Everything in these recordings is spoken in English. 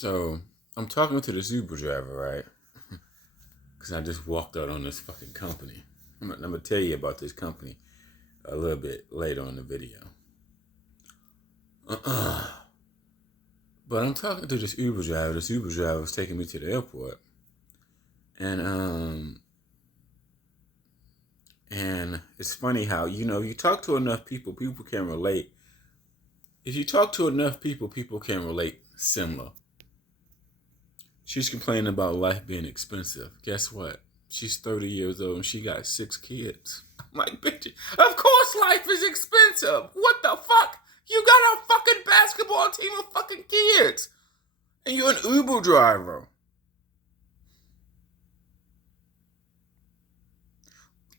So I'm talking to this Uber driver, right? Because I just walked out on this fucking company. I'm gonna tell you about this company a little bit later on the video. But I'm talking to this Uber driver. This Uber driver was taking me to the airport, and and it's funny how you talk to enough people, people can relate. If you talk to enough people, people can relate similar. She's complaining about life being expensive. Guess what? She's 30 years old and she got 6 kids. I'm like, bitch, of course life is expensive. What the fuck? You got a fucking basketball team of fucking kids. And you're an Uber driver.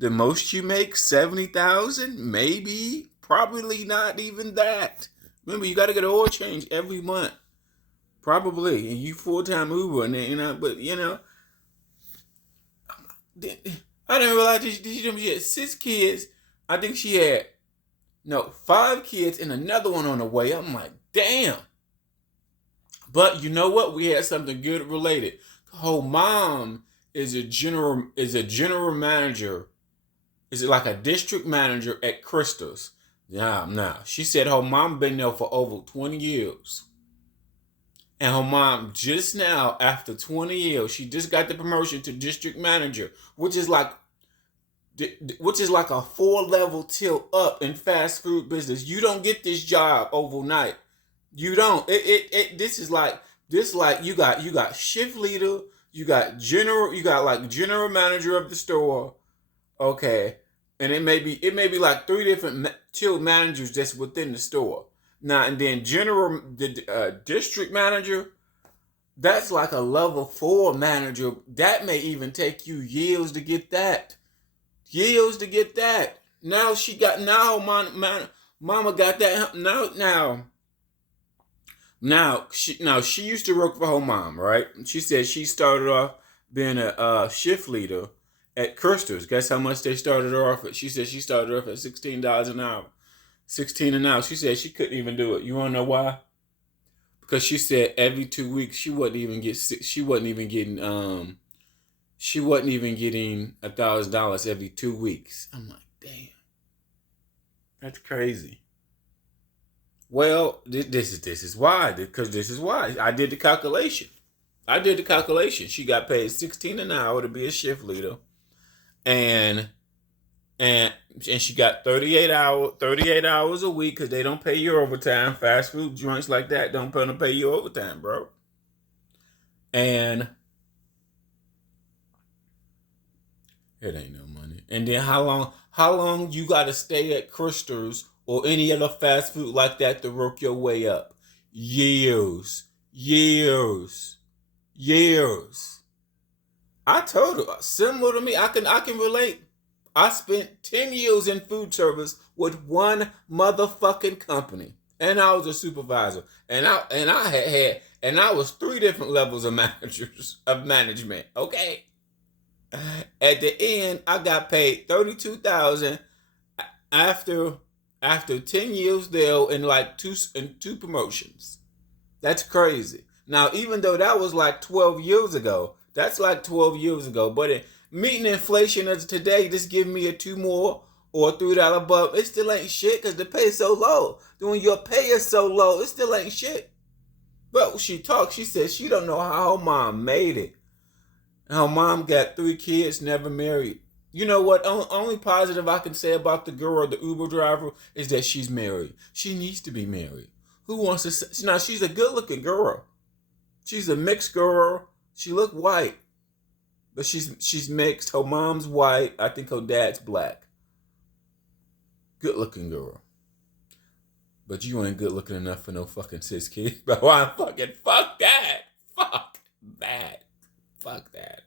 The most you make, 70,000? Maybe. Probably not even that. Remember, you got to get an oil change every month. Probably. And you full-time Uber. And but I didn't realize she had 6 kids. I think she had 5 kids and another one on the way. I'm like, damn. But you know what? We had something good related. Her mom is a general manager. Is it like a district manager at Crystal's? Nah. She said her mom been there for over 20 years. And her mom just now, after 20 years, she just got the promotion to district manager, which is like a 4-level tilt up in fast food business. You don't get this job overnight. You don't. This you got shift leader, you got general manager of the store, okay, and it may be like 3 different tilt managers just within the store. Now and then district manager, that's like a level 4 manager. That may even take you years to get that. Now mama got that. Now she used to work for her mom, right? She said she started off being a shift leader at Kirster's. Guess how much they started her off at? She said she started off at $16 an hour. 16 an hour. She said she couldn't even do it. You wanna know why? Because she said every 2 weeks she wasn't even getting $1,000 every 2 weeks. I'm like, damn, that's crazy. Well, this is why. Because this is why I did the calculation. She got paid 16 an hour to be a shift leader, and she got 38 hours a week because they don't pay you overtime. Fast food joints like that don't pay you overtime, bro. And it ain't no money. And then how long you got to stay at Crystal's or any other fast food like that to work your way up? Years. I told her, similar to me, I can relate. I spent 10 years in food service with one motherfucking company, and I was a supervisor, and I was 3 different levels of management. Okay, at the end, I got paid $32,000 after 10 years there and like two promotions. That's crazy. Now, even though that was like 12 years ago, but meeting inflation as today, just give me a $2 more or $3 bump. It still ain't shit because the pay is so low. Then when your pay is so low, it still ain't shit. But she said she don't know how her mom made it. Her mom got 3 kids, never married. You know what? Only positive I can say about the girl, the Uber driver, is that she's married. She needs to be married. Who wants to say? Now, she's a good-looking girl. She's a mixed girl. She look white. But she's mixed. Her mom's white. I think her dad's black. Good looking girl. But you ain't good looking enough for no fucking 6 kids. But why fucking fuck that? Fuck that.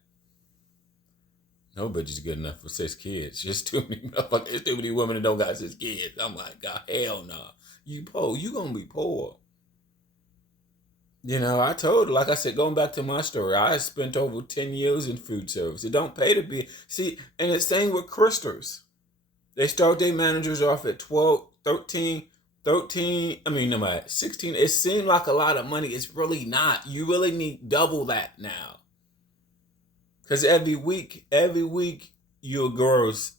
No bitch is good enough for 6 kids. Just too many women that don't got 6 kids. I'm like, God, hell no. You poor. You gonna be poor. I told her, like I said, going back to my story, I spent over 10 years in food service. It don't pay to be. See, and the same with Crystals. They start their managers off at 12, 13, 13, I mean, no matter, 16, it seemed like a lot of money. It's really not. You really need double that now. Because every week you'll gross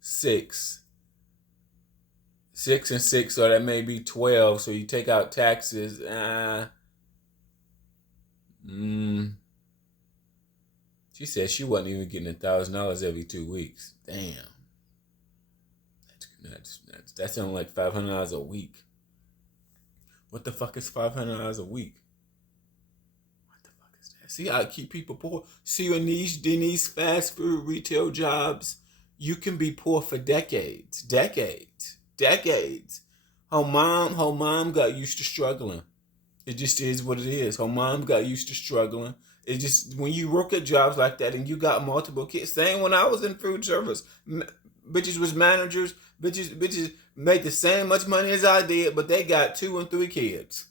six. 6 and 6, so that may be 12. So you take out taxes. She said she wasn't even getting $1,000 every 2 weeks. Damn. That's only like $500 a week. What the fuck is $500 a week? What the fuck is that? See, I keep people poor. See, in these fast food retail jobs, you can be poor for decades. Her mom got used to struggling. It just is what it is. Her mom got used to struggling. It just, when you work at jobs like that and you got multiple kids. Same when I was in food service. Bitches was managers. Bitches made the same much money as I did, but they got 2 and 3 kids.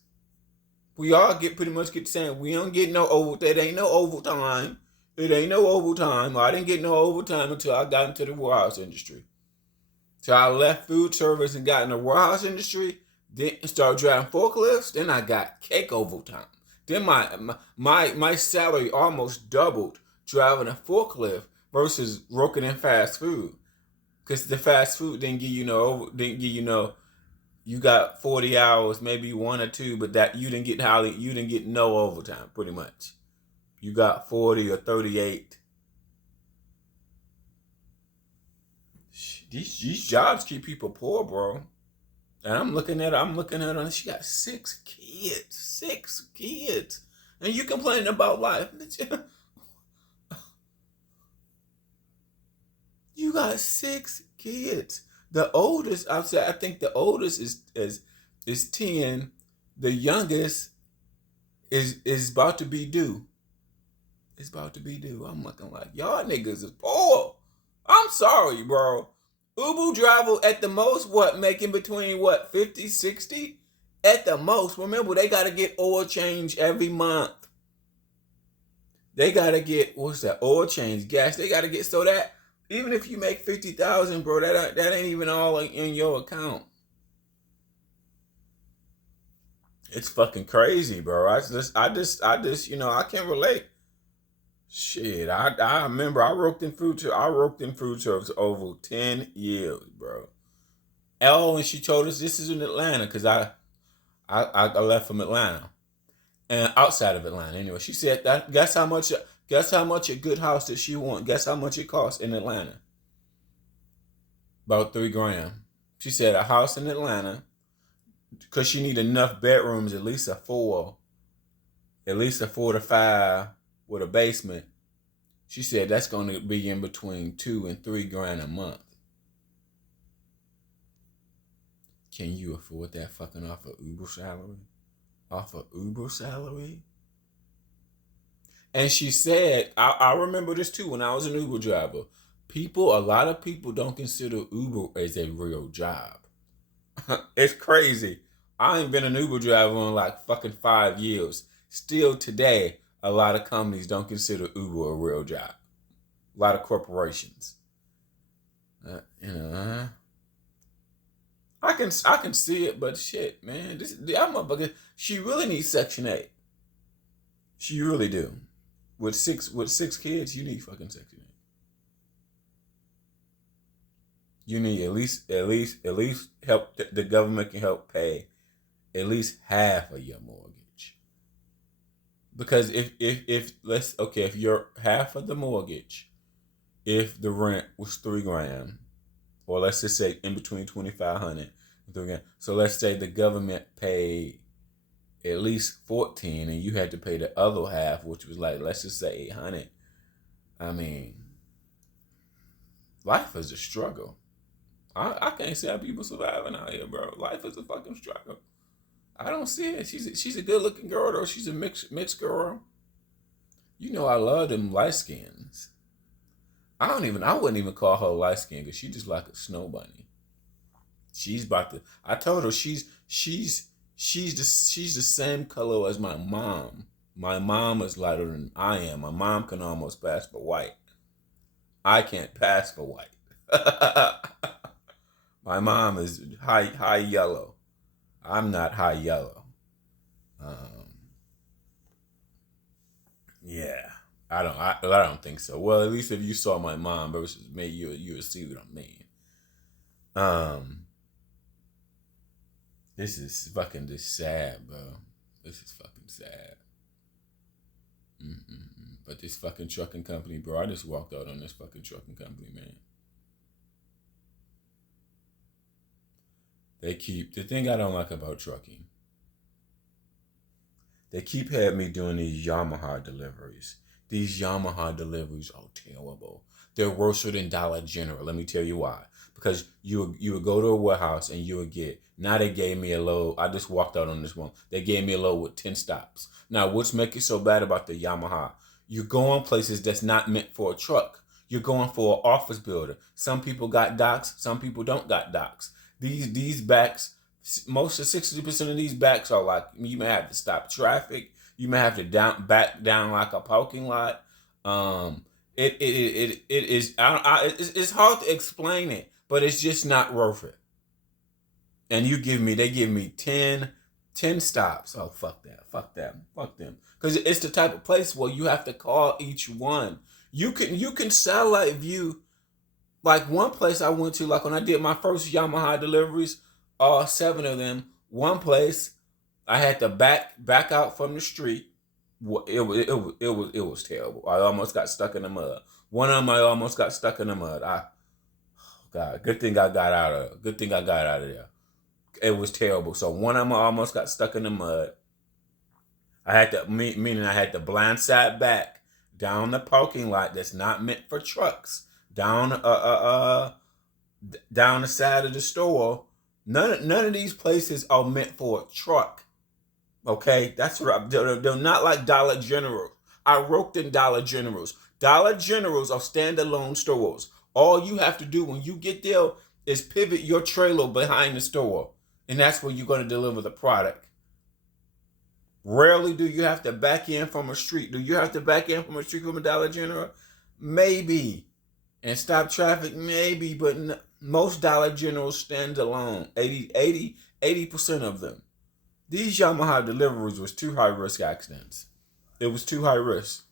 We all pretty much get the same. We don't get no overtime. It ain't no overtime. I didn't get no overtime until I got into the warehouse industry. So I left food service and got in the warehouse industry. Then started driving forklifts. Then I got cake overtime. Then my salary almost doubled driving a forklift versus working in fast food. Because the fast food didn't give you you got 40 hours, maybe 1 or 2, but that you didn't get no overtime, pretty much. You got 40 or 38. These jobs keep people poor, bro. And I'm looking at her, and she got 6 kids. 6 kids. And you complaining about life. You got 6 kids. The oldest, I think the oldest is 10. The youngest is about to be due. It's about to be due. I'm looking like, y'all niggas is poor. I'm sorry, bro. Uber driver at the most, making between 50, 60? At the most. Remember, they got to get oil change every month. They got to get, oil change, gas. They got to get, so that, even if you make 50,000, bro, that ain't even all in your account. It's fucking crazy, bro. I just, I can't relate. Shit, I remember I worked in food service over 10 years, bro. Oh, and she told us this is in Atlanta because I left from Atlanta and outside of Atlanta anyway. She said that guess how much a good house that she want. Guess how much it costs in Atlanta? About $3,000. She said a house in Atlanta, because she need enough bedrooms, at least a 4 to 5 with a basement. She said that's going to be in between $2,000 and $3,000 a month. Can you afford that fucking off of Uber salary? Off of Uber salary? And she said, I remember this too when I was an Uber driver. A lot of people don't consider Uber as a real job. It's crazy. I ain't been an Uber driver in like fucking 5 years. Still today, a lot of companies don't consider Uber a real job. A lot of corporations. I can see it, but shit, man, that motherfucker. She really needs Section 8. She really do. With six kids, you need fucking Section 8. You need at least help. The government can help pay at least half of your mortgage. Because if you're half of the mortgage, if the rent was $3,000, or let's just say in between $2,500 and $3,000. So let's say the government paid at least $14,000 and you had to pay the other half, which was like, let's just say $800. I mean, life is a struggle. I can't see how people surviving out here, bro. Life is a fucking struggle. I don't see it. She's a good looking girl though. She's a mixed girl. You know I love them light skins. I wouldn't even call her light skin because she's just like a snow bunny. I told her she's the same color as my mom. My mom is lighter than I am. My mom can almost pass for white. I can't pass for white. My mom is high yellow. I'm not high yellow. Um, yeah, I don't think so. Well, at least if you saw my mom versus me, you would see what I mean. Um, this is fucking just sad, bro. This is fucking sad. Mm-mm-mm. But this fucking trucking company, bro, I just walked out on this fucking trucking company, man. The thing I don't like about trucking, they keep having me doing these Yamaha deliveries. These Yamaha deliveries are terrible. They're worse than Dollar General. Let me tell you why. Because you would go to a warehouse and you would get, now they gave me a load. I just walked out on this one. They gave me a load with 10 stops. Now, what's making it so bad about the Yamaha? You go on places that's not meant for a truck. You're going for an office building. Some people got docks. Some people don't got docks. These backs, most of 60% of these backs are like, you may have to stop traffic. You may have to back down like a parking lot. It is it's hard to explain it, but it's just not worth it. And they give me 10 stops. Oh, fuck that, fuck them, fuck them. Because it's the type of place where you have to call each one. You can satellite view. Like one place I went to, like when I did my first Yamaha deliveries, all 7 of them. One place I had to back out from the street. It was terrible. I almost got stuck in the mud. One of them I almost got stuck in the mud. God, good thing I got out of. Good thing I got out of there. It was terrible. So one of them I almost got stuck in the mud. I had to meaning I had to blindside back down the parking lot that's not meant for trucks. Down the side of the store. None of these places are meant for a truck. Okay, that's right. They're not like Dollar General. I worked in Dollar Generals. Dollar Generals are standalone stores. All you have to do when you get there is pivot your trailer behind the store, and that's where you're going to deliver the product. Rarely do you have to back in from a street. Do you have to back in from a street from a Dollar General? Maybe. And stop traffic? Maybe. But most Dollar Generals stand alone. 80% of them. These Yamaha deliveries was too high risk accidents. It was too high risk.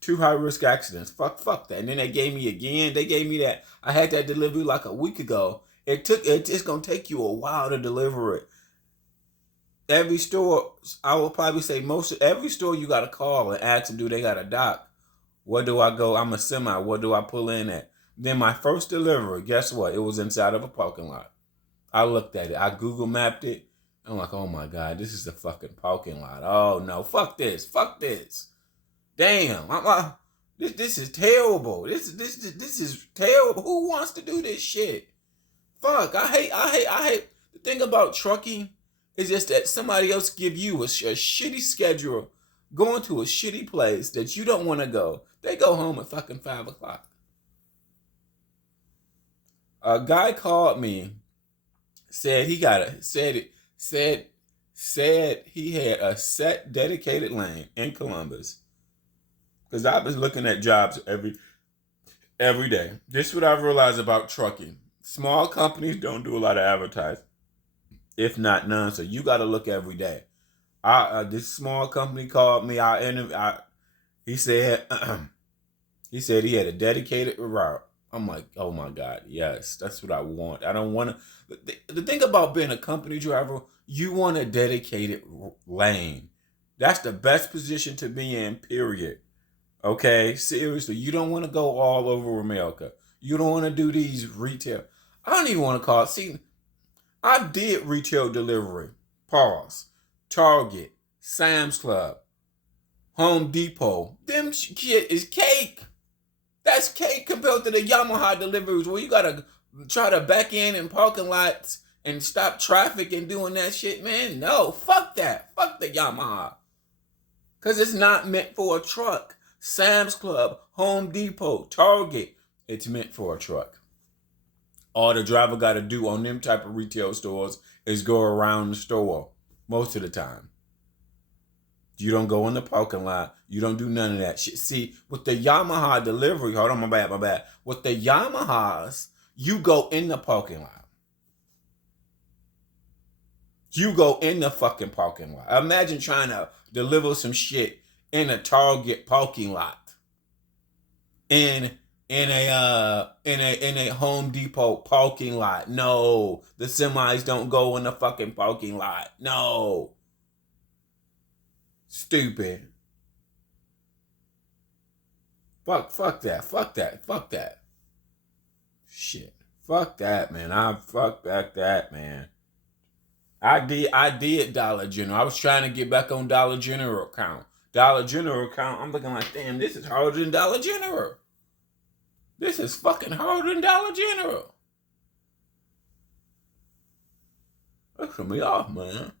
Too high risk accidents. Fuck that. And then they gave me again. They gave me that. I had that delivery like a week ago. It's gonna take you a while to deliver it. Every store, I will probably say every store you gotta call and ask them, do they got a dock? Where do I go? I'm a semi. Where do I pull in at? Then my first delivery, guess what? It was inside of a parking lot. I looked at it. I Google mapped it. I'm like, oh my God, this is the fucking parking lot. Oh no, fuck this. Fuck this. Damn. This is terrible. This is terrible. Who wants to do this shit? Fuck. I hate. The thing about trucking is just that somebody else give you a shitty schedule, going to a shitty place that you don't want to go. They go home at fucking 5 o'clock. A guy called me, said he he had a set dedicated lane in Columbus. Because I've been looking at jobs every day. This is what I've realized about trucking. Small companies don't do a lot of advertising, if not none. So you got to look every day. This small company called me. He said he had a dedicated route. I'm like, oh my God, yes, that's what I want. I don't want to. The thing about being a company driver, you want a dedicated lane. That's the best position to be in, period. Okay, seriously, you don't want to go all over America. You don't want to do these retail. I don't even want to call it. See, I did retail delivery. Pause. Target, Sam's Club, Home Depot. Them shit is cake. That's cake compared to the Yamaha deliveries where you gotta try to back in parking lots and stop traffic and doing that shit, man. No, fuck that. Fuck the Yamaha. Because it's not meant for a truck. Sam's Club, Home Depot, Target, it's meant for a truck. All the driver got to do on them type of retail stores is go around the store most of the time. You don't go in the parking lot. You don't do none of that shit. See, with the Yamaha delivery, hold on, my bad. With the Yamahas, you go in the parking lot. You go in the fucking parking lot. Imagine trying to deliver some shit in a Target parking lot. In a Home Depot parking lot. No. The semis don't go in the fucking parking lot. No. Stupid. Fuck that. Shit. Fuck that, man. Fuck that, man. I did Dollar General. I was trying to get back on Dollar General account. Dollar General account, I'm looking like, damn, this is harder than Dollar General. This is fucking harder than Dollar General. That's from me off, man.